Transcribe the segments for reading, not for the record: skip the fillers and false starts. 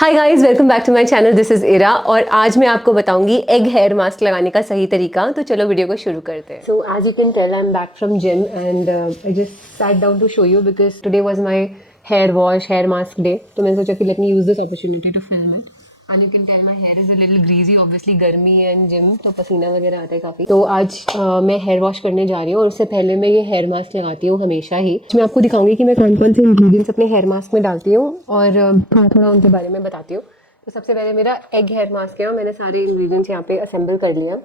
Hi guys, welcome back to my channel. This is Ira और आज मैं आपको बताऊंगी एग हेयर मास्क लगाने का सही तरीका। तो चलो वीडियो को शुरू करते हैं। So as you can tell I am back from gym and I just sat down to show you because today was my hair mask day. तो मैंने सोचा कि let me use this opportunity to film it and you can tell my hair is a little greasy, obviously गर्मी and gym तो पसीना वगैरह आता है काफ़ी। तो आज मैं हेयर वॉश करने जा रही हूँ और उससे पहले मैं ये हेयर मास्क लगाती हूँ हमेशा ही। मैं आपको दिखाऊंगी कि मैं कौन कौन से इंग्रेडिएंट्स अपने हेयर मास्क में डालती हूँ और थोड़ा थोड़ा उनके बारे में बताती हूँ। तो सबसे पहले मेरा एग हेयर मास्क है और मैंने सारे इंग्रेडिएंट्स यहाँ पे असेंबल कर लिया।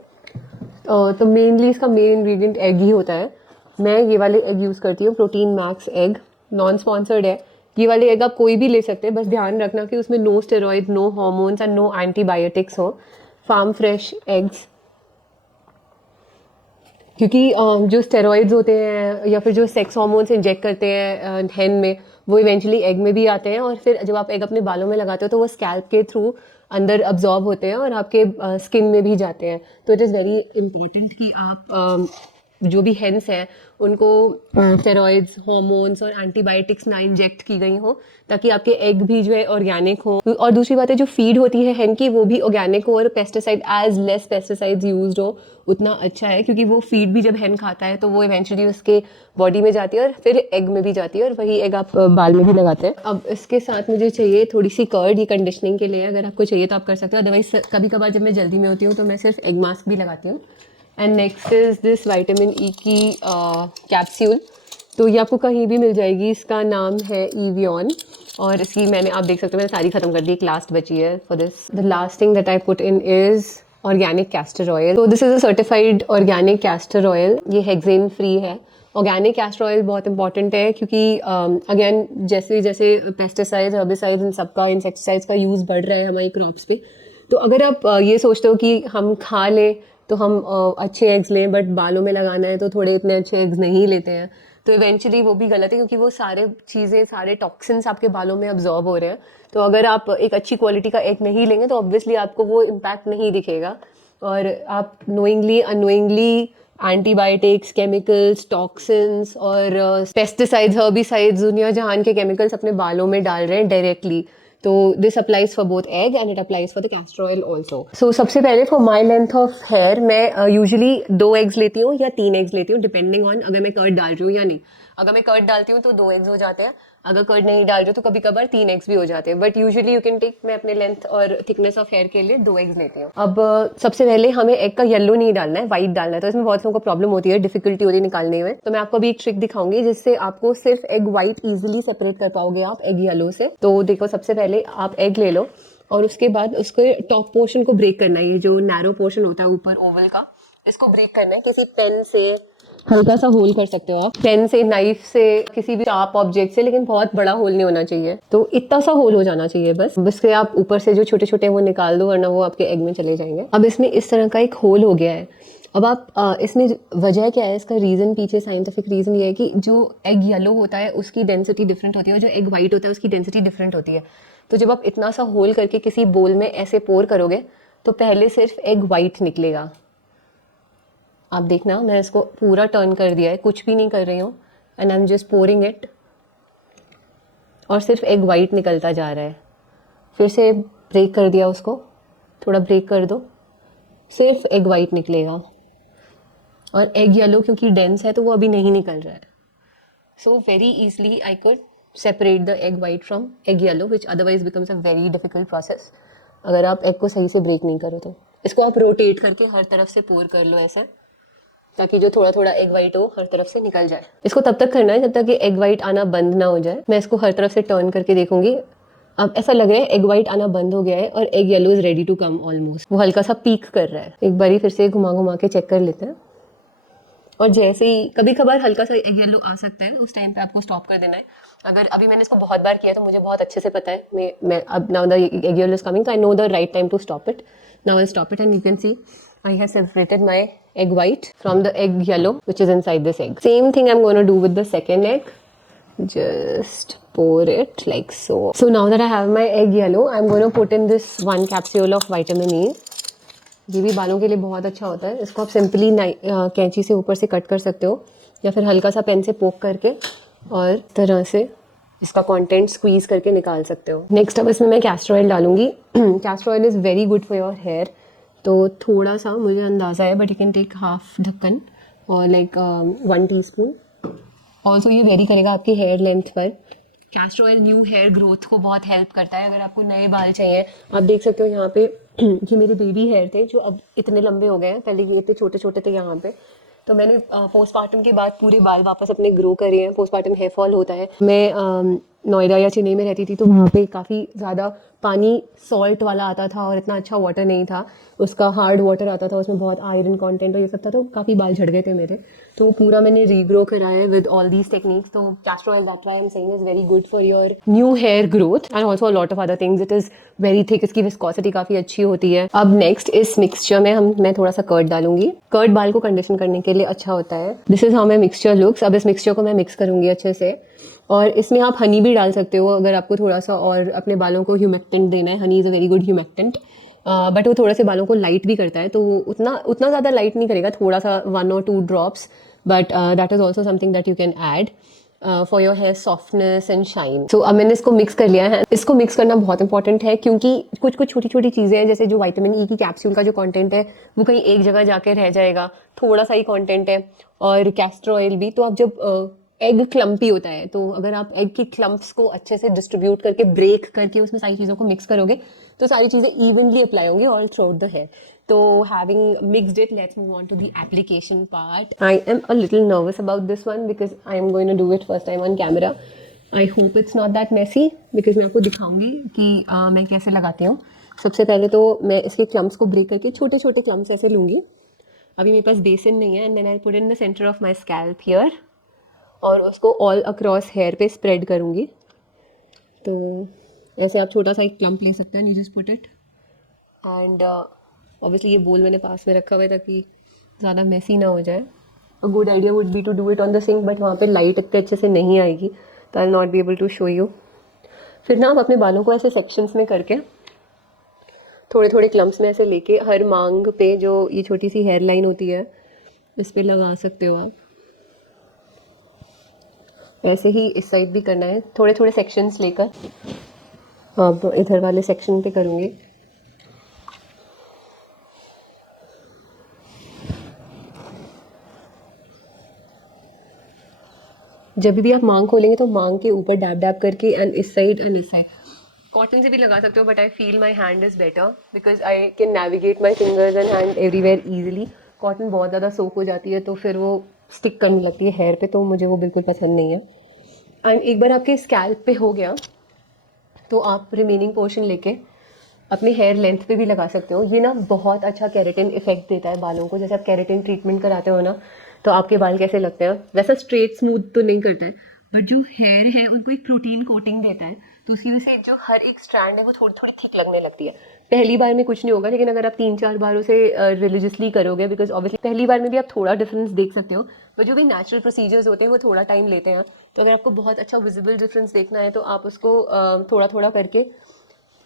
तो मेनली इसका मेन इंग्रेडिएंट एग ही होता है। मैं ये वाले एग यूज़ करती हूँ, protein max egg, non sponsored है। ये वाले एग आप कोई भी ले सकते हैं, बस ध्यान रखना कि उसमें no steroid, no hormones and no antibiotics हो। फार्म फ्रेश एग्स, क्योंकि जो स्टेरॉइड्स होते हैं या फिर जो सेक्स हार्मोन्स इंजेक्ट करते हैं हेन में, वो इवेंचुअली एग में भी आते हैं और फिर जब आप एग अपने बालों में लगाते हो तो वो स्कैल्प के थ्रू अंदर अब्जॉर्ब होते हैं और आपके स्किन में भी जाते हैं। तो इट इज़ वेरी इंपॉर्टेंट कि आप जो भी हेन्स हैं उनको स्टेरॉइड्स, हार्मोन्स और एंटीबायोटिक्स ना इंजेक्ट की गई हो, ताकि आपके एग भी जो है ऑर्गेनिक हो। और दूसरी बात है, जो फीड होती है हेन की वो भी ऑर्गेनिक हो और pesticide as less pesticides used हो उतना अच्छा है, क्योंकि वो फीड भी जब हेन खाता है तो वो इवेंचुअली उसके बॉडी में जाती है और फिर एग में भी जाती है और वही एग आप बाल में भी लगाते हैं। अब इसके साथ मुझे चाहिए थोड़ी सी कर्ड, ये कंडीशनिंग के लिए। अगर आपको चाहिए तो आप कर सकते हो, अदरवाइज कभी कभार जब मैं जल्दी में होती हूँ तो मैं सिर्फ एग मास्क भी लगाती हूँ। And next is this vitamin E की कैप्सूल। तो ये आपको कहीं भी मिल जाएगी। इसका नाम है ईवियन और इसकी आप देख सकते हो मैंने सारी खत्म कर दी, एक लास्ट बची है for this. The last thing that I put in is organic castor oil. तो this is a certified organic castor oil. ये हेक्सेन फ्री है। ऑर्गेनिक कैस्टर ऑयल बहुत इंपॉर्टेंट है क्योंकि अगेन जैसे जैसे पेस्टिसाइड्स, हर्बिसाइड्स, इन सबका, इंसेक्टिसाइड्स का यूज़ बढ़ रहा है हमारी क्रॉप्स पे। तो अगर आप ये सोचते हो कि हम खा लें तो हम अच्छे एग्स लें, बट बालों में लगाना है तो थोड़े इतने अच्छे एग्स नहीं लेते हैं, तो इवेंचुअली वो भी गलत है, क्योंकि वो सारे चीज़ें, सारे टॉक्सिन्स आपके बालों में अब्जॉर्ब हो रहे हैं। तो अगर आप एक अच्छी क्वालिटी का एग नहीं लेंगे तो ऑब्वियसली आपको वो इम्पैक्ट नहीं दिखेगा और आप knowingly unknowingly antibiotics, chemicals, toxins और पेस्टिसाइड्स, हर्बिसाइड्स, दुनिया जहान के केमिकल्स अपने बालों में डाल रहे हैं डायरेक्टली। तो this applies for both egg and it applies for the castor oil also. So सबसे पहले for my length of hair मैं यूजुअली 2 एग्स लेती हूँ या 3 एग्स लेती हूँ, डिपेंडिंग ऑन अगर मैं कर्ड डाल रही हूँ या नहीं। अगर मैं कर्ड डालती हूँ तो 2 एग्स हो जाते हैं, अगर कर्ड नहीं डाल रही हूँ तो कभी कभार 3 एग्स भी हो जाते हैं, but usually you can take, मैं अपने लेंथ और थिकनेस ऑफ हेयर के लिए 2 एग्स लेती हूँ। अब सबसे पहले हमें एग का येलो नहीं डालना है, व्हाइट डालना है। तो इसमें बहुत लोगों को प्रॉब्लम होती है, डिफिकल्टी होती है निकालने में। तो मैं आपको अभी एक ट्रिक दिखाऊंगी जिससे आपको सिर्फ एग व्हाइट इजिली सेपरेट कर पाओगे आप एग येलो से। तो देखो, सबसे पहले आप एग ले लो और उसके बाद उसके टॉप पोर्शन को ब्रेक करना है। ये जो नैरो पोर्शन होता है ऊपर ओवल का, इसको ब्रेक करना है। किसी पेन से हल्का सा होल कर सकते हो आप, पेन से, नाइफ से, किसी भी शार्प ऑब्जेक्ट से, लेकिन बहुत बड़ा होल नहीं होना चाहिए। तो इतना सा होल हो जाना चाहिए बस। इसके आप ऊपर से जो छोटे छोटे वो निकाल दो, वरना वो आपके एग में चले जाएंगे। अब इसमें इस तरह का एक होल हो गया है। अब आप इसमें वजह क्या है, इसका रीज़न, पीछे साइंटिफिक रीज़न ये है कि जो एग येलो होता है उसकी डेंसिटी डिफरेंट होती है और जो एग वाइट होता है उसकी डेंसिटी डिफरेंट होती है। तो जब आप इतना सा होल करके किसी बोल में ऐसे पोर करोगे तो पहले सिर्फ एग वाइट निकलेगा। आप देखना, मैं इसको पूरा टर्न कर दिया है, कुछ भी नहीं कर रही हूँ, and I am just pouring it और सिर्फ एग वाइट निकलता जा रहा है। फिर से ब्रेक कर दिया उसको, थोड़ा ब्रेक कर दो, सिर्फ एग वाइट निकलेगा। और एग येलो क्योंकि डेंस है तो वो अभी नहीं निकल रहा है। So very easily I could separate the egg white from egg yellow, which otherwise becomes a very difficult process अगर आप एग को सही से ब्रेक नहीं करो। तो इसको आप रोटेट करके हर तरफ से पोर कर लो ऐसे, ताकि जो थोड़ा थोड़ा एग वाइट हो हर तरफ से निकल जाए। इसको तब तक करना है जब तक कि एग वाइट आना बंद ना हो जाए। मैं इसको हर तरफ से टर्न करके देखूंगी। अब ऐसा लग रहा है एग वाइट आना बंद हो गया है और egg yellow is ready to come almost. वो हल्का सा पीक कर रहा है। एक बारी फिर से घुमा घुमा के चेक कर लेते हैं। और जैसे ही कभी कभार हल्का सा एग येलो आ सकता है, उस टाइम पे आपको स्टॉप कर देना है। अगर अभी मैंने इसको बहुत बार किया तो मुझे बहुत अच्छे से पता है, मैं अब now the egg yellow is coming, तो I know the right time to stop it. Now I stop it and you can see I have separated my egg white from the egg yellow which is inside this egg. Same thing I'm going to do with the second egg. Just pour it like so. So now that I have my egg yellow, I'm going to put in this 1 capsule of vitamin E. ये भी बालों के लिए बहुत अच्छा होता है। इसको आप सिंपली कैंची से ऊपर से कट कर सकते हो या फिर हल्का सा पेन से पोक करके और तरह से इसका कंटेंट स्क्वीज़ करके निकाल सकते हो। नेक्स्ट अब इसमें मैं कैस्टर ऑयल डालूंगी। Castor oil is very good for your hair, तो थोड़ा सा मुझे अंदाज़ा है, but you can take half ढक्कन और लाइक 1 टीस्पून। ऑल्सो ये वेरी करेगा आपकी हेयर लेंथ पर। Castor oil new hair growth को बहुत हेल्प करता है। अगर आपको नए बाल चाहिए, आप देख सकते हो यहाँ पे ये मेरे बेबी हेयर थे जो अब इतने लंबे हो गए हैं, पहले ये इतने छोटे छोटे थे यहाँ पे। तो मैंने पोस्टमार्टम के बाद पूरे बाल वापस अपने ग्रो करे हैं। पोस्टमार्टम हेयर फॉल होता है। मैं नोएडा या चेन्नई में रहती थी, तो वहाँ पे काफ़ी ज़्यादा पानी सॉल्ट वाला आता था और इतना अच्छा वाटर नहीं था। उसका हार्ड वाटर आता था, उसमें बहुत आयरन कंटेंट और ये सब था, तो काफ़ी बाल झड़ गए थे मेरे। तो पूरा मैंने रीग्रो कराया है विद ऑल दीज टेक्निक्स। तो castor oil, that why I am saying, is very good for your new hair growth and also a lot of other things. It is very thick, इसकी viscosity काफ़ी अच्छी होती है। अब next इस mixture में मैं थोड़ा सा कर्ड डालूंगी। कर्ड बाल को कंडीशन करने के लिए अच्छा होता है। This is how my mixture looks. अब इस मिक्सचर को मैं मिक्स करूंगी अच्छे से, और इसमें आप हनी भी डाल सकते हो अगर आपको थोड़ा सा और अपने बालों को ह्यूमेक्टेंट देना है। Honey is a very good humectant, but वो थोड़ा से बालों को लाइट भी करता है, तो उतना उतना ज़्यादा लाइट नहीं करेगा, थोड़ा सा 1 or 2 drops, but that is also something that you can add for your hair softness and shine. So अब मैंने इसको मिक्स कर लिया है। इसको मिक्स करना बहुत इंपॉर्टेंट है, क्योंकि कुछ कुछ छोटी छोटी चीज़ें हैं, जैसे जो विटामिन ई की कैप्सूल का जो कंटेंट है वो कहीं एक जगह जाके रह जाएगा, थोड़ा सा ही कंटेंट है। और कैस्टर ऑयल भी, तो आप जब एग क्लम्पी होता है, तो अगर आप एग की क्लम्प्स को अच्छे से डिस्ट्रीब्यूट करके ब्रेक करके उसमें सारी चीज़ों को मिक्स करोगे, तो सारी चीज़ें इवनली अप्लाई होंगी all throughout the hair. तो having mixed it, let's move on to the application part. I am a little nervous about this one because I am going to do it first time on camera. I hope it's not that messy, because मैं आपको दिखाऊंगी कि मैं कैसे लगाती हूँ। सबसे पहले तो मैं इसके क्लम्प्स को ब्रेक करके छोटे छोटे क्लम्प्स ऐसे लूँगी। अभी मेरे पास बेसिन नहीं है, and then I put in the centre of my scalp here, और उसको ऑल अक्रॉस हेयर पे स्प्रेड करूँगी। तो ऐसे आप छोटा सा एक क्लम्प ले सकते हैं, you just put it, and obviously ये बोल मैंने पास में रखा हुआ है ताकि ज़्यादा मेसी ना हो जाए। A good idea would be to do it on the sink, but वहाँ पे लाइट इतने अच्छे से नहीं आएगी, तो I will not be able to show you. फिर ना आप अपने बालों को ऐसे सेक्शंस में करके थोड़े थोड़े क्लम्प्स में ऐसे लेके हर मांग पे जो ये छोटी सी हेयर लाइन होती है इस पर लगा सकते हो आप। वैसे ही इस साइड भी करना है, थोड़े थोड़े सेक्शंस लेकर। अब इधर वाले सेक्शन पे करूँगी। जब भी आप मांग खोलेंगे तो मांग के ऊपर डैब डैब करके, एंड इस साइड कॉटन से भी लगा सकते हो, but I feel my hand is better because I can navigate my fingers and hand everywhere easily. Cotton बहुत ज़्यादा सोक हो जाती है, तो फिर वो स्टिक करने लगती है हेयर पे, तो मुझे वो बिल्कुल पसंद नहीं है। एंड एक बार आपके स्कैल्प पे हो गया तो आप रिमेनिंग पोर्शन लेके अपने हेयर लेंथ पे भी लगा सकते हो। ये ना बहुत अच्छा केराटिन इफेक्ट देता है बालों को। जैसे आप केराटिन ट्रीटमेंट कराते हो ना, तो आपके बाल कैसे लगते हैं, वैसा स्ट्रेट स्मूथ तो नहीं करता है, बट जो हेयर है उनको एक प्रोटीन कोटिंग देता है, तो उसी वजह से जो हर एक स्ट्रैंड है वो थोड़ी थोड़ी थिक लगने लगती है। पहली बार में कुछ नहीं होगा, लेकिन अगर आप 3-4 बारों से रिलीजियसली करोगे, बिकॉज ऑब्वियसली पहली बार में भी आप थोड़ा डिफरेंस देख सकते हो, पर जो भी नेचुरल प्रोसीजर्स होते हैं वो थोड़ा टाइम लेते हैं। तो अगर आपको बहुत अच्छा विजिबल डिफरेंस देखना है, तो आप उसको थोड़ा थोड़ा करके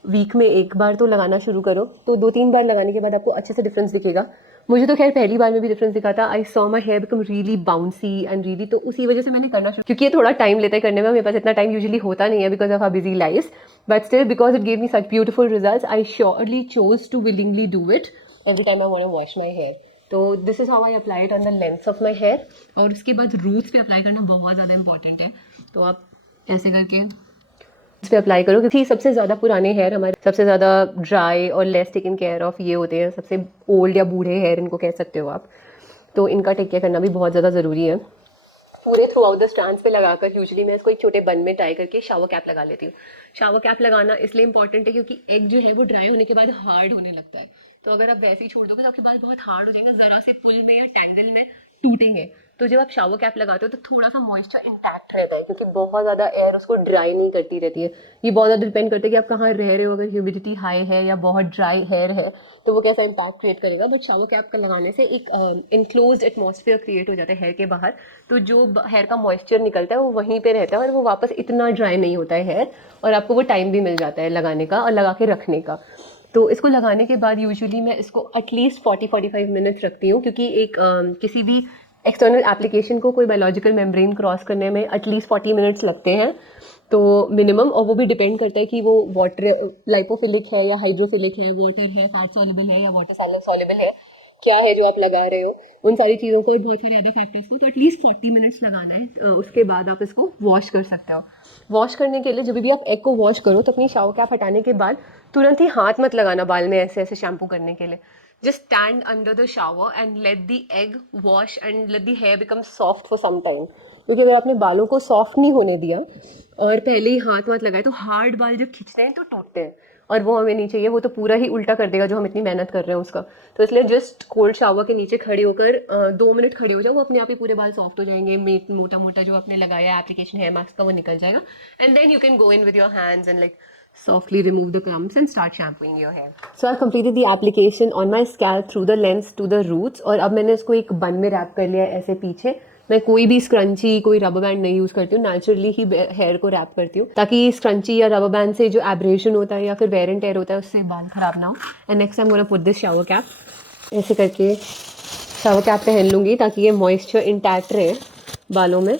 वीक में एक बार तो लगाना शुरू करो, तो 2-3 बार लगाने के बाद आपको अच्छे से डिफरेंस दिखेगा। मुझे तो खैर पहली बार में भी डिफरेंस दिखा था। I saw my hair become really bouncy and really, तो उसी वजह से मैंने करना शुरू, क्योंकि ये थोड़ा टाइम लेता है करने में। मेरे पास इतना टाइम यूजुअली होता नहीं है because of our busy life, but still because it gave me such beautiful results, I surely chose to willingly do it every time I want to wash my hair. तो this is how I apply it on the length of my hair. और उसके बाद roots पे apply करना बहुत ज़्यादा important है, तो आप ऐसे करके इस पे अप्लाई करो, क्योंकि सबसे ज़्यादा पुराने हेयर हमारे सबसे ज़्यादा ड्राई और लेस टेकन केयर ऑफ ये होते हैं, सबसे ओल्ड या बूढ़े हेयर इनको कह सकते हो आप। तो इनका टेक केयर करना भी बहुत ज़्यादा ज़रूरी है। पूरे थ्रू आउट द स्ट्रैंड्स पे लगाकर यूजुअली मैं इसको एक छोटे बन में टाई करके शावर कैप लगा लेती हूँ। शावर कैप लगाना इसलिए इंपॉर्टेंट है क्योंकि एग जो है वो ड्राई होने के बाद हार्ड होने लगता है, तो अगर आप वैसे ही छोड़ दोगे तो आपके बाल बहुत हार्ड हो जाएंगे, ज़रा से पुल में या टैंगल में टूटेंगे। तो जब आप शावर कैप लगाते हो तो थोड़ा सा मॉइस्चर इंटैक्ट रहता है, क्योंकि बहुत ज़्यादा एयर उसको ड्राई नहीं करती रहती है। ये बहुत ज़्यादा डिपेंड करता है कि आप कहाँ रह रहे हो, अगर ह्यूमिडिटी हाई है या बहुत ड्राई हेयर है तो वो कैसा इम्पैक्ट क्रिएट करेगा। बट शावर कैप का लगाने से एक इनक्लोज्ड एटमॉस्फेयर क्रिएट हो जाता है हेयर के बाहर, तो जो हेयर का मॉइस्चर निकलता है वो वहीं पे रहता है और वो वापस इतना ड्राई नहीं होता है हेयर, और आपको वो टाइम भी मिल जाता है लगाने का और लगा के रखने का। तो इसको लगाने के बाद यूजुअली मैं इसको एटलीस्ट 40-45 मिनट्स रखती हूँ, क्योंकि एक किसी भी एक्सटर्नल एप्लीकेशन को कोई बायोलॉजिकल मेम्ब्रेन क्रॉस करने में एटलीस्ट 40 मिनट्स लगते हैं। तो मिनिमम, और वो भी डिपेंड करता है कि वो वाटर लाइपोफिलिक है या हाइड्रोफिलिक है, वाटर है, फैट सॉल्युबल है या वाटर सॉल्युबल है, क्या है जो आप लगा रहे हो, उन सारी चीज़ों को और बहुत सारे अदर फैक्टर्स को। तो एटलीस्ट 40 मिनट्स लगाना है, उसके बाद आप इसको वॉश कर सकते हो। वॉश करने के लिए जब भी आप एग को वॉश करो तो अपनी शावर कैप हटाने के बाद तुरंत ही हाथ मत लगाना बाल में ऐसे ऐसे शैम्पू करने के लिए। Just stand under the shower and let the egg wash and let the hair become soft for some time. क्योंकि अगर आपने बालों को सॉफ्ट नहीं होने दिया और पहले ही हाथ मत लगाए तो हार्ड बाल जब खींचते हैं तो टूटते हैं, और वो हमें नहीं चाहिए। वो तो पूरा ही उल्टा कर देगा जो हम इतनी मेहनत कर रहे हैं उसका। तो इसलिए जस्ट कोल्ड शावर के नीचे खड़े होकर 2 मिनट खड़े हो जाओ, वो अपने आप ही पूरे बाल सॉफ्ट हो जाएंगे। मोटा मोटा जो आपने लगाया एप्लीकेशन हेयर मास्क का वो निकल जाएगा, and then you can go in with your hands and like softly remove the clumps and start shampooing your hair. So I've completed the application on my scalp through the length to the roots, और अब मैंने इसको एक बन में rap कर लिया है ऐसे पीछे। मैं कोई भी स्क्रंची, कोई रबर बैंड नहीं यूज करती हूँ, नेचुरली ही हेयर को रैप करती हूँ, ताकि स्क्रंची या रबर बैंड से जो एब्रेशन होता है या फिर वेयर एंड टेयर होता है उससे बाल खराब ना हो। And next time gonna put this shower cap, ऐसे करके शावर कैप पहन लूंगी ताकि ये मॉइस्चर इंटैक्ट रहे बालों में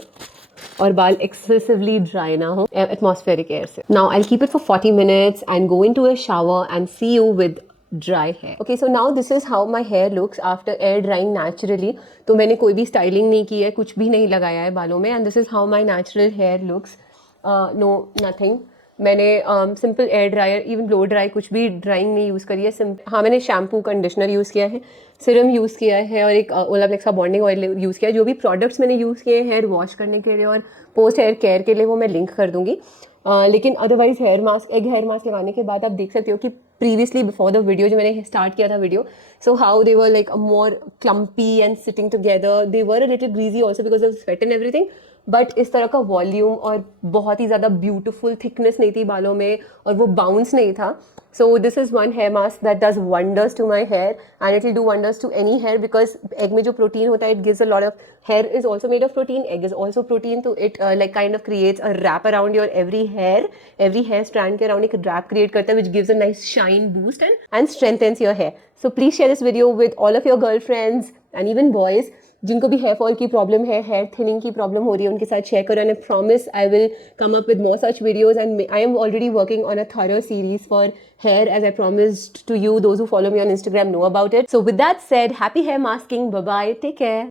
और बाल एक्सेसिवली ड्राई ना हो एटमॉस्फेरिक एयर से। Now I keep it for 40 minutes and go into a shower and see you with dry hair. Okay, so now this is how my hair looks after air drying naturally. तो मैंने कोई भी styling नहीं की है, कुछ भी नहीं लगाया है बालों में, and this is how my natural hair looks. No nothing, मैंने simple air dryer, even blow dry, कुछ भी ड्राइंग नहीं यूज़ करी है। हाँ, मैंने शैम्पू, कंडीशनर यूज़ किया है, सिरम यूज़ किया है और एक ओलाप्लेक्स का बॉन्डिंग ऑयल यूज़ किया है। जो भी प्रोडक्ट्स मैंने यूज़ किए हेयर वॉश करने के लिए और पोस्ट हेयर केयर के लिए वो मैं लिंक कर दूंगी। लेकिन otherwise hair mask, egg hair mask लगाने के बाद आप देख सकते हो कि प्रीवियसली बिफोर द वीडियो जो मैंने स्टार्ट किया था video, so how they were like more clumpy and sitting together, they were a little greasy also because of sweat and everything, but इस तरह का वॉल्यूम और बहुत ही ज़्यादा ब्यूटिफुल थिकनेस नहीं थी बालों में और वो बाउंस नहीं था। So this is one hair mask that does wonders to my hair, and it will do wonders to any hair because egg में जो protein होता है, it gives a lot of, hair is also made of protein, egg is also protein, so it like kind of creates a wrap around your every hair strand के around एक wrap create करता है which gives a nice shine boost and strengthens your hair. So please share this video with all of your girlfriends and even boys जिनको भी hair fall की problem है, hair thinning की problem हो रही है, उनके साथ शेयर करो। And I promise I will come up with more such videos, and I am already working on a thorough series for hair as I promised to you. Those who follow me on Instagram know about it. So with that said, happy hair masking. Bye bye. Take care.